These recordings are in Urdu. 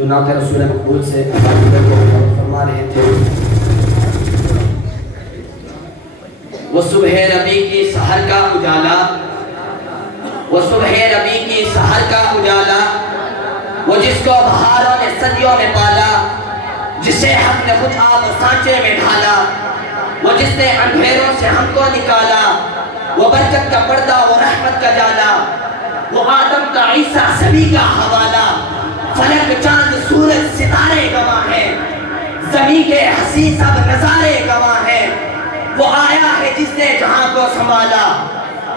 جو نعت رسول مقبول سے کو فرما رہے تھے. وہ صبح ربی کی سحر کا اجالا، وہ صبح ربی کی سحر کا اجالا، وہ جس کو بہاروں نے صدیوں میں پالا، جسے حق نے خود آپ سانچے میں ڈھالا، وہ جس نے اندھیروں سے ہم کو نکالا، وہ برکت کا پردہ، وہ رحمت کا جالا، وہ آدم کا عیسیٰ سبھی کا حوالہ، فلک چاند سورج ستارے گواہ ہیں، زمین کے حسین سب نظارے گواہ ہیں. وہ آیا ہے جس نے جہاں کو سنبھالا،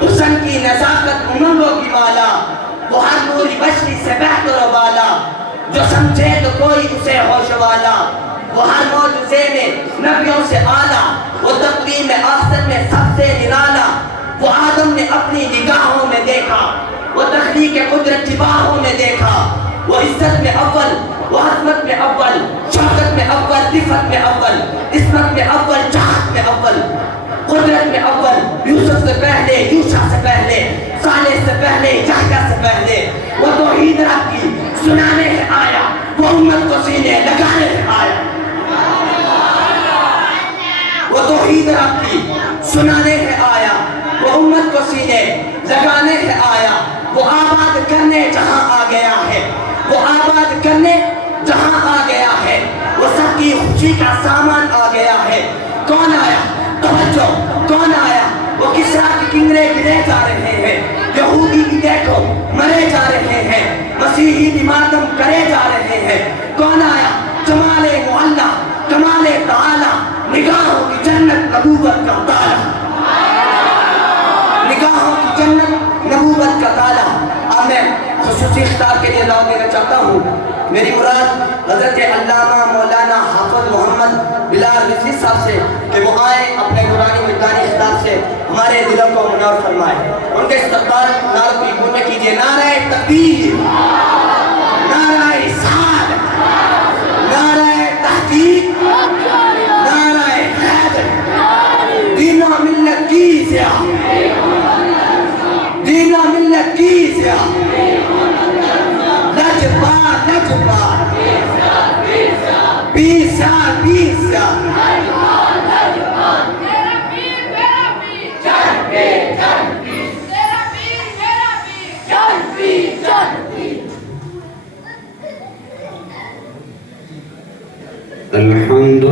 حسن کی نزاکت امنگوں کی مالا، وہ ہر نوری بشری سے بہتر و بالا، جو سمجھے تو کوئی اسے ہوش والا، وہ ہر معجزے میں نبیوں سے اعلیٰ، وہ تقویم آسن میں سب سے نرالا. وہ آدم نے اپنی نگاہوں میں دیکھا، وہ تخلیق قدرت کی باہوں میں دیکھا، وہ عزت میں اول، وہ عظمت میں اول، شوکت میں اول، رفعت میں اول، عصمت میں اول، چاہت میں اول، قدرت میں اول، یوسف سے پہلے، یوشع سے پہلے، صالح سے پہلے، یحییٰ سے پہلے. وہ توحید رب کی سنانے ہے آیا، وہ امت کو سینے لگانے ہے آیا. وہ توحید رب کی سنانے ہے آیا، وہ امت کو سینے لگانے ہے آیا. وہ آباد کرنے جہاں آ گیا ہے، وہ آباد کرنے جہاں آ گیا ہے، وہ سب کی خوشی کا سامان آ گیا ہے. کون آیا؟ توجہ، کون آیا؟ وہ کسریٰ کے کنگرے گرے جا رہے ہیں، یہودی بھی دیکھو مرے جا رہے ہیں، مسیحی بھی ماتم کرے جا رہے ہیں. کون آیا؟ جمال معلیٰ، کمال تعالیٰ، نگاہوں کی جنت نبوت کا تالا، نگاہوں کی جنت نبوت کا تالا. اب میں خصوصی خطاب کے لیے دعوت دینا چاہتا ہوں. میری مراد حضرت علامہ مولانا حافظ محمد بلال رضوی صاحب سے کہ وہ آئیں اپنے قرآنی وجدانی خطاب سے ہمارے دلوں کو منور فرمائے. ان کے استقبال نعرہ کی گونج کیجیے. نعرہ تکبیر، نعرہ رسالت، نعرہ تحقیق، نعرہ حیدر. دین و ملت کی سیاہ، دین و ملت کی سیاہ، لجپال لجپال، بیسیار بیسیار. الحمد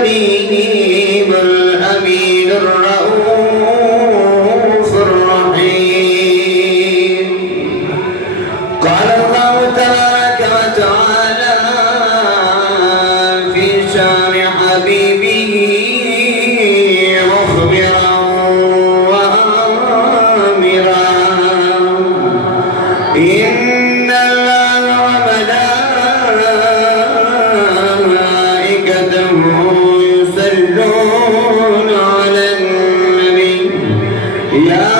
الكريم الأمين الرؤوف الرحيم يا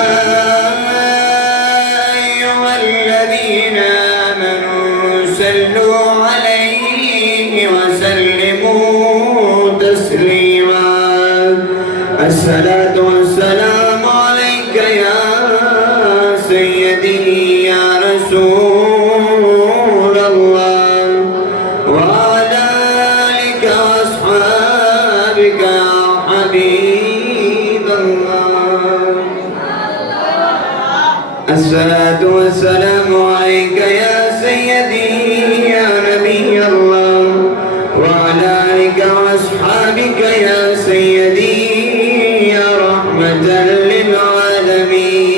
أيها الذين آمنوا صلوا عليه وسلموا تسليما الصلاة والسلام عليك يا سيدي يا رسول الله وعلى آلك وأصحابك يا حبيب الله الصلاة والسلام عليك يا سيدي يا نبي الله وعلى آلك وأصحابك يا سيدي يا رحمة للعالمين.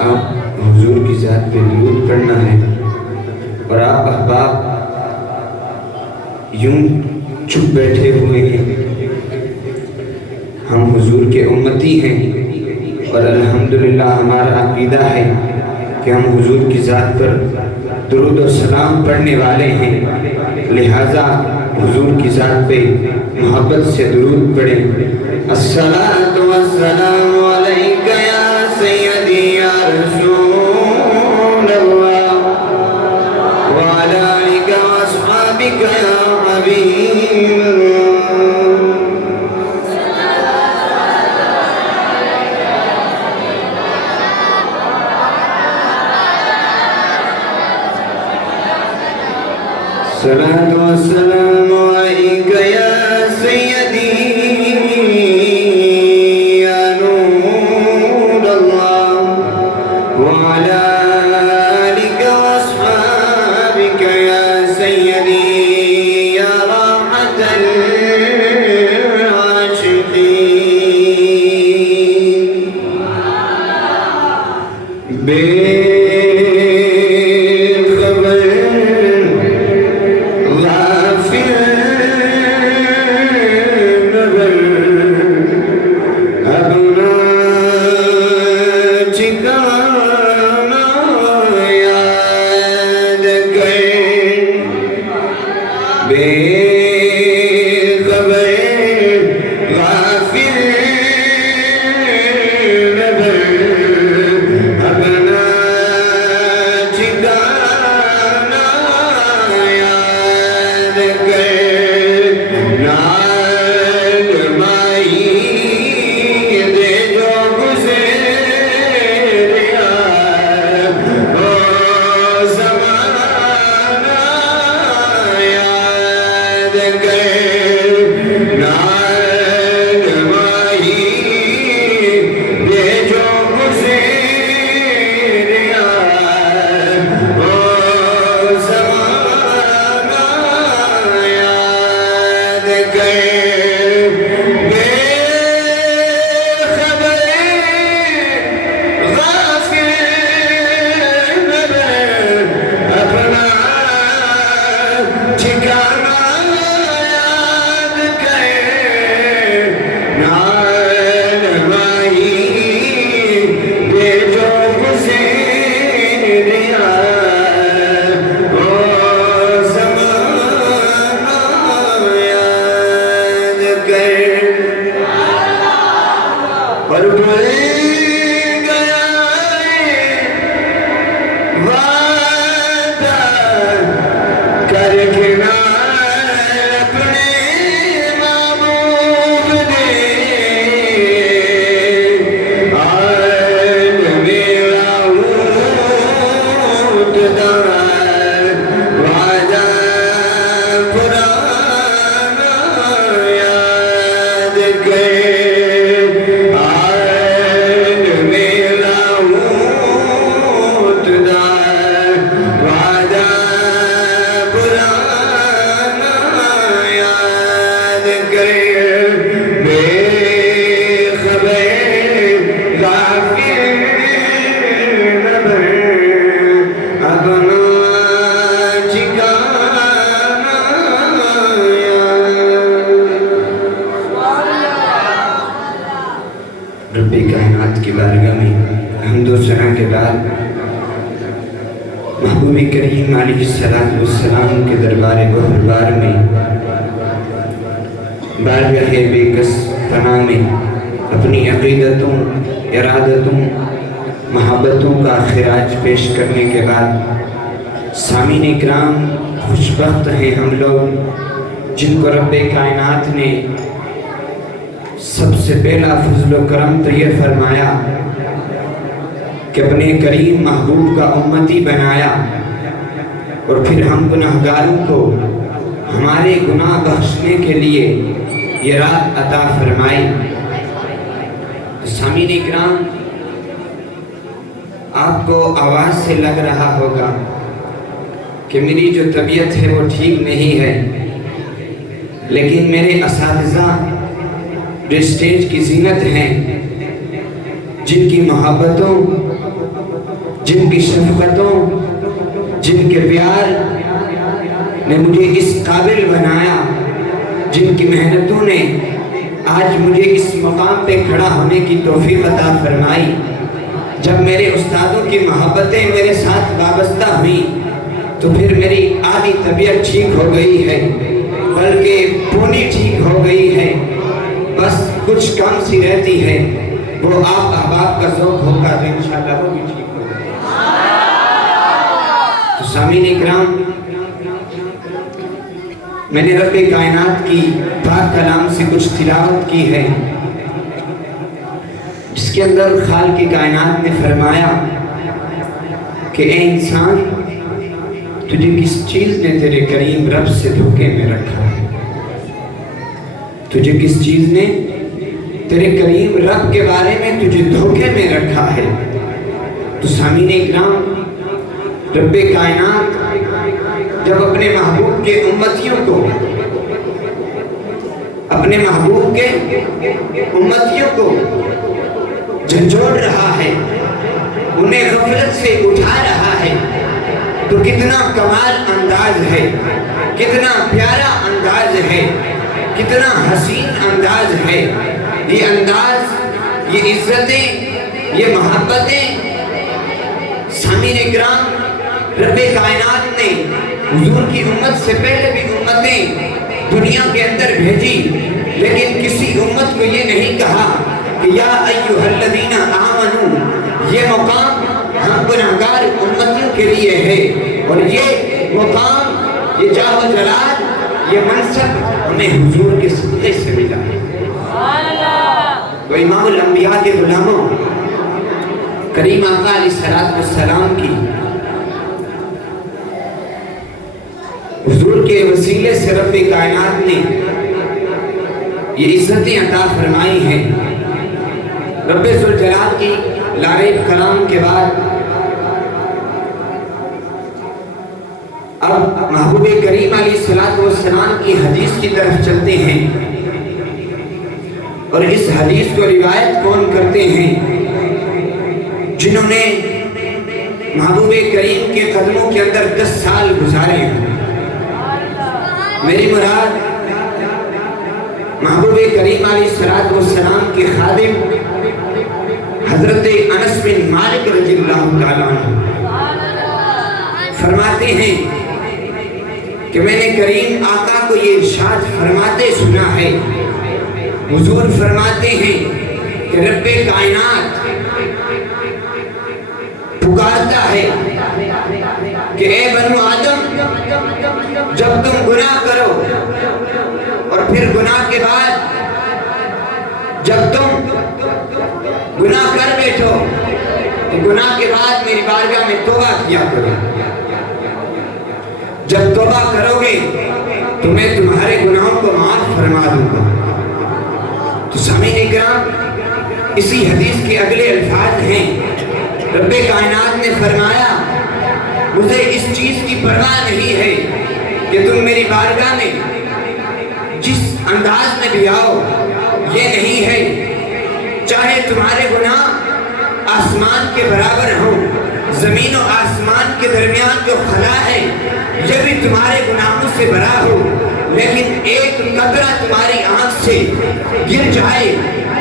آپ حضور کی ذات پہ درود پڑھنا ہے اور آپ احباب یوں چپ بیٹھے ہوئے ہیں. ہم حضور کے امتی ہیں اور الحمدللہ ہمارا عقیدہ ہے کہ ہم حضور کی ذات پر درود و سلام پڑھنے والے ہیں، لہذا حضور کی ذات پہ محبت سے درود پڑھیں. الصلاۃ والسلام علیک یا سیدی یا رسول اللہ وعلی آلک واصحابک یا حبیب اللہ. الصلاة والسلام عليك يا سيدي يا نور الله وعلى آلك وأصحابك يا سيدي يا راحة العاشقين. رب کائنات کی بارگاہ میں حمد و ثنا کے بعد محبوب کریم علیہ السلام کے دربار گہربار میں بارگاہ بے کس پناہ میں اپنی عقیدتوں، ارادتوں، محبتوں کا خراج پیش کرنے کے بعد سامعین اکرام، خوش بخت ہیں ہم لوگ جن کو رب کائنات نے سب سے پہلا فضل و کرم تو یہ فرمایا کہ اپنے کریم محبوب کا امتی بنایا، اور پھر ہم گناہگاروں کو ہمارے گناہ بخشنے کے لیے یہ رات عطا فرمائی۔ سامعین اکرام، آپ کو آواز سے لگ رہا ہوگا کہ میری جو طبیعت ہے وہ ٹھیک نہیں ہے، لیکن میرے اساتذہ جو اسٹیج کی زینت ہیں، جن کی محبتوں، جن کی شفقتوں، جن کے پیار نے مجھے اس قابل بنایا، جن کی محنتوں نے آج مجھے اس مقام پہ کھڑا ہونے کی توفیق عطا فرمائی، جب میرے استادوں کی محبتیں میرے ساتھ وابستہ ہوئیں تو پھر میری آدھی طبیعت ٹھیک ہو گئی ہے، بلکہ پونی ٹھیک ہو گئی ہے، بس کچھ کم سی رہتی ہے، وہ آپ احباب کا ذوق ہوگا تو انشاءاللہ وہ بھی ٹھیک ہوگا۔ تو سامعین اکرام، میں نے رب کائنات کی پاک کلام سے کچھ تلاوت کی ہے، جس کے اندر خالق کائنات نے فرمایا کہ اے انسان، تجھے کس چیز نے تیرے کریم رب سے دھوکے میں رکھا ہے؟ تجھے کس چیز نے تیرے کریم رب کے بارے میں تجھے دھوکے میں رکھا ہے؟ تو سامعین اکرام، رب کائنات جب اپنے محبوب کے امتیوں کو جھنجھوڑ رہا ہے، انہیں غفلت سے اٹھا رہا ہے، تو کتنا کمال انداز ہے، کتنا پیارا انداز ہے، کتنا حسین انداز ہے۔ یہ انداز، یہ عزتیں، یہ محبتیں، سامعین اکرام، رب کائنات نے حضور کی امت سے پہلے بھی امتیں دنیا کے اندر بھیجی، لیکن کسی امت کو یہ نہیں کہا کہ یا ایھا الذین آمنو، یہ مقام ہم گناہگار امتیوں کے لیے ہے، اور یہ مقام، یہ جاہ و جلال، یہ منصب ہمیں حضور کے صدقے سے ملا ہے۔ تو امام الانبیاء کے غلاموں، کریم آقا علیہ السلام کی حضور کے وسیلے سے رب کائنات نے یہ عزتیں عطا فرمائی ہیں۔ رب ذوالجلال کی لاریب کلام کے بعد اب محبوب کریم علیہ السلام کی حدیث کی طرف چلتے ہیں، اور اس حدیث کو روایت کون کرتے ہیں؟ جنہوں نے محبوب کریم کے قدموں کے اندر 10 سال گزارے ہیں۔ میری مراد محبوب کریم علیہ السلام کے خادم حضرت انس بن مالک رضی اللہ تعالیٰ عنہ فرماتے ہیں کہ میں نے کریم آقا کو یہ ارشاد فرماتے سنا ہے، حضور فرماتے ہیں کہ رب کائنات پکارتا ہے کہ اے بنو آدم، جب تم گناہ کرو اور پھر گناہ کے بعد جب تم گناہ کر بیٹھو تو گناہ کے بعد میری بارگاہ میں توبہ کیا کرو، جب توبہ کرو گے تو میں تمہارے گناہوں کو معاف فرما دوں گا۔ تو سامعین اکرام، اسی حدیث کے اگلے الفاظ ہیں، رب کائنات نے فرمایا مجھے اس چیز کی پرواہ نہیں ہے کہ تم میری بارگاہ میں جس انداز میں بھی آؤ، یہ نہیں ہے چاہے تمہارے گناہ آسمان کے برابر ہوں، زمین و آسمان کے درمیان جو خلا ہے یہ بھی تمہارے گناہوں سے بھرا ہو، لیکن ایک قطرہ تمہاری آنکھ سے گر جائے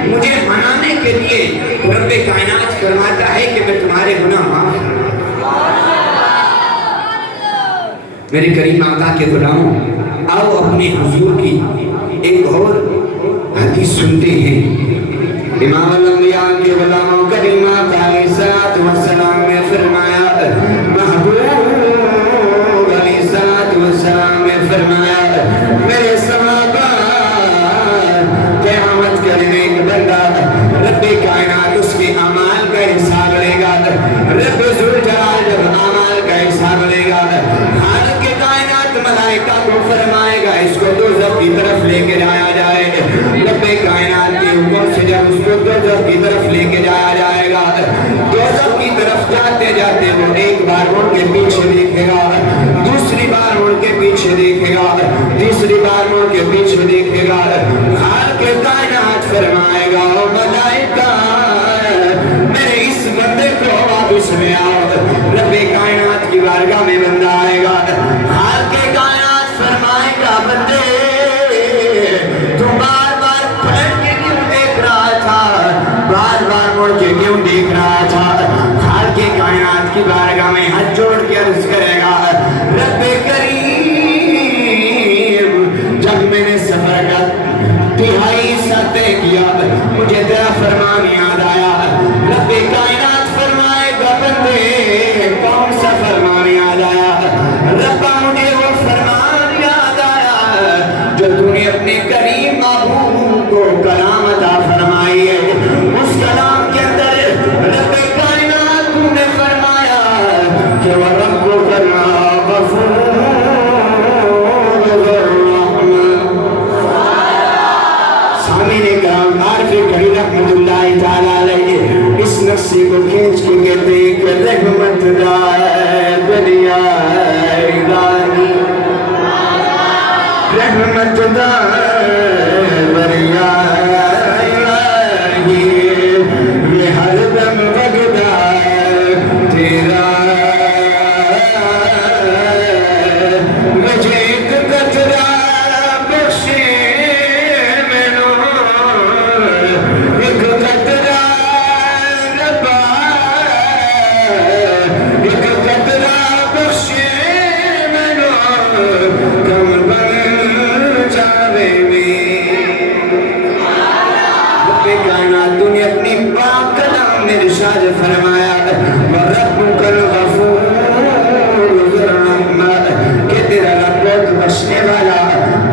مجھے منانے کے لیے، تو رب کائنات فرماتا ہے کہ میں تمہارے گناہ معاف کروں۔ میرے کریم آقا کے غلاموں، آؤ اپنے حضور کی ایک اور حدیث سنتے ہیں۔ امام الانبیاء کے غلاموں کریمہ علیہ السلام نے فرمایا محبوب علیہ السلام نے فرمایا میرے صحابہ قیامت کرنے کا بندہ رب کائنات اس کے اعمال کا حساب لے گا رب ذوالجلال جب اعمال کا حساب لے گا خالق کائنات ملائکہ کو فرمائے گا اس کو دوزخ کی طرف لے کے جایا جائے رب کائنات کے حکم سے جب اس کو دوزخ کی طرف لے کے جایا جائے گا دوزخ کی طرف جاتے جاتے وہ ایک بار مڑ کے پیچھے دیکھے گا دوسری بار مڑ کے پیچھے دیکھے گا تیسری بار مڑ کے پیچھے دیکھے گا خالق کائنات فرمائے گا او ملائکہ میرے اس بندے کو واپس میں آؤ رب کائنات کی بارگاہ میں بندہ آئے گا خالق کائنات فرمائے گا بندے تو بار بار پلٹ کے کیوں دیکھ رہا تھا بار بار مڑ کے کیوں دیکھ رہا تھا خالق کائنات کی بارگاہ میں ہاتھ جوڑ کے عرض کرے گا رب کریم جب میں نے سفر کا تہائی حصہ طے کیا مجھے تیرا فرمان یاد آیا رب کائنات فرمائے گا بندے کون سا فرمان یاد آیا ربا مجھے وہ فرمان یاد آیا جو تو نے اپنے کریم محبوب کو کلام عطا فرمائی ہے اس کلام کے اندر رب کائنات تو نے فرمایا کہ وہ رب کو کرنا غفور رحمت اللہ تعالیٰ علیہ اس نقصی کو کھینچ کے کہتے ہیں کہ رحمت دائے دنیا الہی رحمت دائے دنیا الہی یہ ہر دم وگدا تیرا مجھے ایک قطرہ بخشے فرمایا وَرَبُّكَ الْغَفُورُ ذُو الرَّحْمَةِ کہ تیرا رب بہت بخشنے والا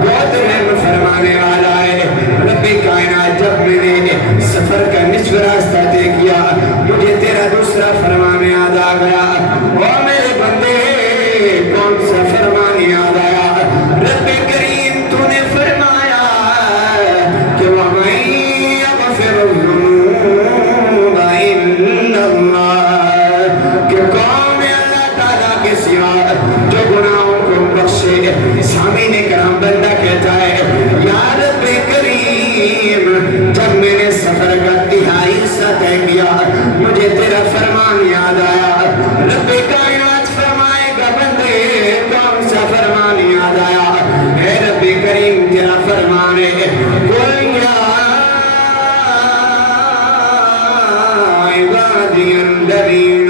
بہت رحم فرمانے والا ہے رب کائنات جب میں نے سفر کا نصف راستہ طے کیا مجھے تیرا دوسرا فرمان یاد آ گیا او میرے بندے کون سا فرمان یاد آیا رب کریم تو نے فرمایا کہ وَمَن يَغْفِرُ الذُّنُوبَ إِلَّا اللَّهُ کہ کون ہے اللہ تعالیٰ کے سوا جو گناہوں کو بخشے سامعین کرام بندہ کہتا ہے یا رب کریم جب میں نے سفر کا تہائی حصہ طے کیا مجھے تیرا فرمان یاد آیا رب کائنات فرمائے گا بندے کون سا فرمان یاد آیا اے رب کریم تیرا فرمان ہے قُلْ يَا عِبَادِيَ الَّذِينَ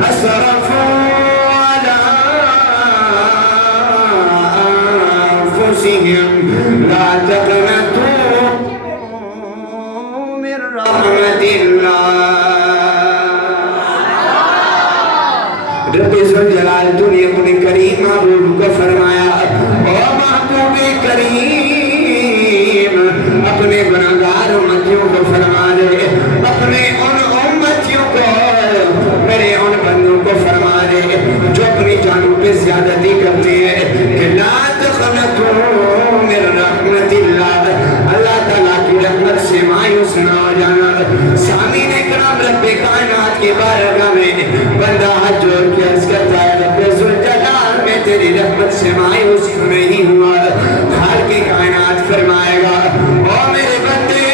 أَسْرَفُوا عَلَىٰ أَنفُسِهِمْ لَا تَقْنَطُوا مِن رَحْمَةِ اللَّهِ رب ذوالجلال تو نے اپنے کریم محبوب کو فرمایا او محبوب کریم اپنے گناہگار امتیوں کو فرما دے اپنے ان امتیوں کو میرے ان بندوں کو فرما دے جو اپنی جانوں پہ زیادتی کرتے ہیں کہ لا تقنطوا من رحمت اللہ اللہ تعالیٰ کی رحمت سے مایوس نہ ہو جانا سامعین کرام رب کائنات کی بارگاہ میں بندہ ہاتھ جوڑ کے عرض کرتا ہے رب ذوالجلال میں تیری رحمت سے مایوس نہیں ہوا خالق کائنات فرمائے گا او میرے بندے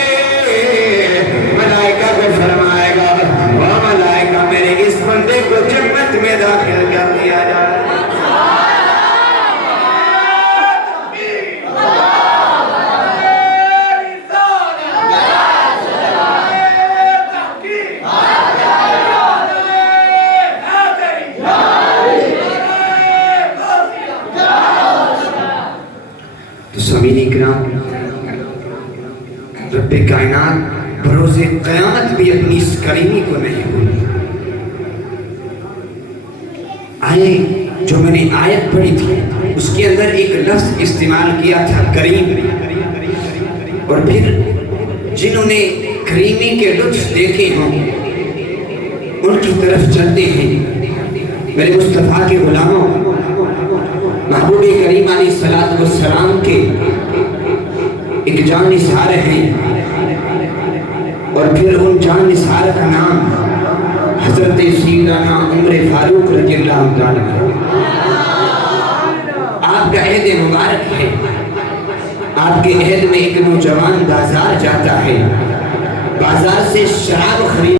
ملائکہ کو فرمائے گا او ملائکہ میرے اس بندے کو جنت میں داخل کر دیا جائے سامعین کرام رب کائنات بروز روز قیامت بھی اپنی اس کریمی کو نہیں بھولے۔ آئے جو میں نے آیت پڑھی تھی اس کے اندر ایک لفظ استعمال کیا تھا کریم، اور پھر جنہوں نے کریمی کے لطف دیکھے ہوں ان کی طرف چلتے ہیں۔ میرے مصطفیٰ کے غلاموں، محبوب کریم علیہ السلام کے ایک جان نثار ہیں، اور پھر ان جان نثار کا نام حضرت سیدنا عمر فاروق رضی اللہ تعالیٰ عنہ۔ آپ کا عہد مبارک ہے، آپ کے عہد میں ایک نوجوان بازار جاتا ہے، بازار سے شراب خرید